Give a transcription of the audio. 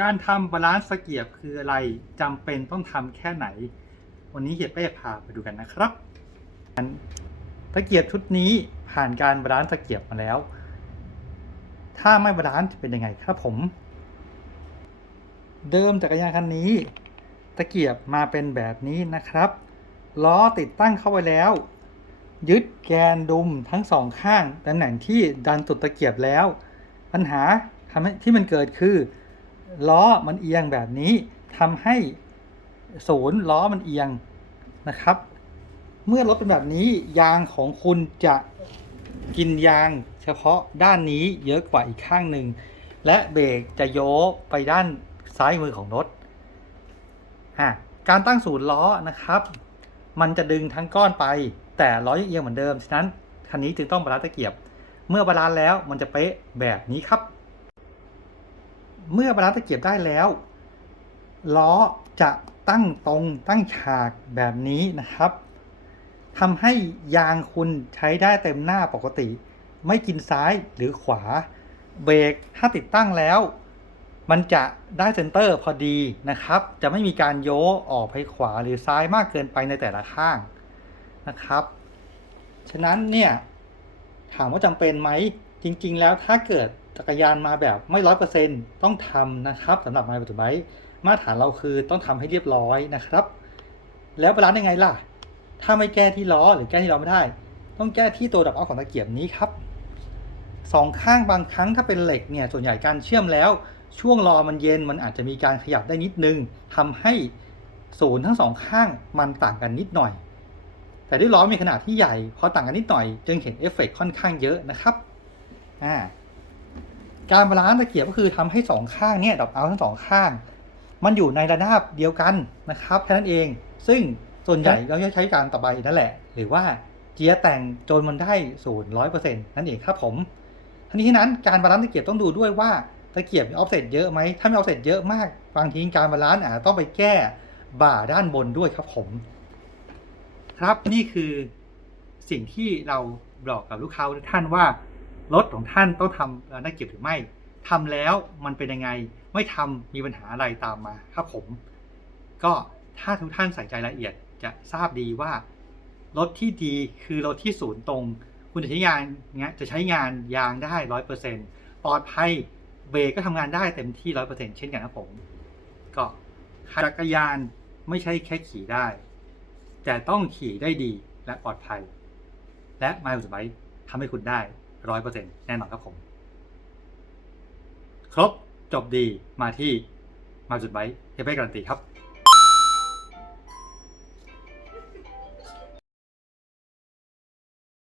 การทำบาลานซ์เกียบคืออะไรจำเป็นต้องทำแค่ไหน วันนี้เฮียเป้พาไปดูกันนะครับตะเกียบชุดนี้ผ่านการบาลานซ์ตะเกียบมาแล้ว ถ้าไม่บาลานซ์จะเป็นยังไงครับผม เดิมจักรยานคันนี้ ตะเกียบมาเป็นแบบนี้นะครับ ล้อติดตั้งเข้าไปแล้ว ยึดแกนดุมทั้งสองข้างตำแหน่งที่ดันตุดตะเกียบแล้ว ปัญหาทำให้ที่มันเกิดคือ ล้อมันเอียงแบบนี้ทำให้ศูนย์ล้อมันเอียงนะครับ เมื่อรถเป็นแบบนี้ยางของคุณจะกินยางเฉพาะด้านนี้เยอะกว่าอีกข้างหนึ่ง และเบรกจะโยไปด้านซ้ายมือของรถอะการตั้งศูนย์ล้อนะครับ มันจะดึงทั้งก้อนไป แต่ล้อยังเอียงเหมือนเดิม ฉะนั้นคันนี้จึงต้องบาลานซ์ตะเกียบ เมื่อบาลานซ์แล้วมันจะเป๊ะแบบนี้ครับ เมื่อบาลานซ์ตะเกียบได้แล้ว ล้อจะตั้งตรงตั้งฉากแบบนี้นะครับทำให้ยางคุณใช้ได้เต็มหน้าปกติ ไม่กินซ้ายหรือขวา เบรกถ้าติดตั้งแล้ว มันจะได้เซนเตอร์พอดีนะครับ จะไม่มีการโยออกไปขวาหรือซ้ายมากเกินไปในแต่ละข้างนะครับ ฉะนั้นเนี่ยถามว่าจำเป็นไหมจริง ๆ แล้วถ้าเกิด จักรยานมาแบบไม่ร้อยเปอร์เซ็นต์ต้องทำนะครับสำหรับไมล์ปัจจุบันมาตรฐานเราคือต้องทำให้เรียบร้อยนะครับ แล้วบาลานซ์ยังไงล่ะ ถ้าไม่แก้ที่ล้อหรือแก้ที่ล้อไม่ได้ ต้องแก้ที่ตัวดับเอาของตะเกียบนี้ครับสองข้างบางครั้งถ้าเป็นเหล็กเนี่ยส่วนใหญ่การเชื่อมแล้ว ช่วงรอมันเย็นมันอาจจะมีการขยับได้นิดนึงทำให้ศูนย์ทั้งสองข้างมันต่างกันนิดหน่อย แต่ด้วยล้อมีขนาดที่ใหญ่พอต่างกันนิดหน่อย จึงเห็นเอฟเฟกต์ค่อนข้างเยอะนะครับอ่า การบาลานซ์ตะเกียบก็คือทำให้สองข้างเนี่ยดับเอาทั้งสองข้าง มันอยู่ในระนาบเดียวกันนะครับแค่นั้นเอง ซึ่งส่วนใหญ่ก็จะใช้การตะไบนั่นแหละ หรือว่าเจียแต่งจนมันได้ศูนย์ร้อยเปอร์เซ็นต์นั่นเองครับผมทั้งนี้ที่นั้นการบาลานซ์ตะเกียบต้องดูด้วยว่าตะเกียบมีออฟเซตเยอะไหมถ้ามีออฟเซตเยอะมากบางทีการบาลานซ์อาจจะต้องไปแก้บ่าด้านบนด้วยครับผม ครับนี่คือสิ่งที่เราบอกกับลูกค้าทุกท่านว่า รถของท่านต้องทำแล้วน่าเก็บหรือไม่ทำแล้วมันเป็นยังไงไม่ทำมีปัญหาอะไรตามมาครับผม ก็ถ้าทุกท่านใส่ใจรายละเอียดจะทราบดีว่ารถที่ดีคือรถที่ศูนย์ตรง คุณจะใช้งานเงี้ยจะใช้งานยางได้ร้อยเปอร์เซ็นต์ปลอดภัยเบรกก็ทำงานได้เต็มที่ร้อยเปอร์เซ็นต์เช่นกันครับผม ก็จักรยานไม่ใช่แค่ขี่ได้ แต่ต้องขี่ได้ดีและปลอดภัย และมาสุดไว้ทำให้คุณได้ ร้อยเปอร์เซ็นต์แน่นอนครับผม ครบจบดีมาที่มาจุดไว้เฮเป้การันตีครับ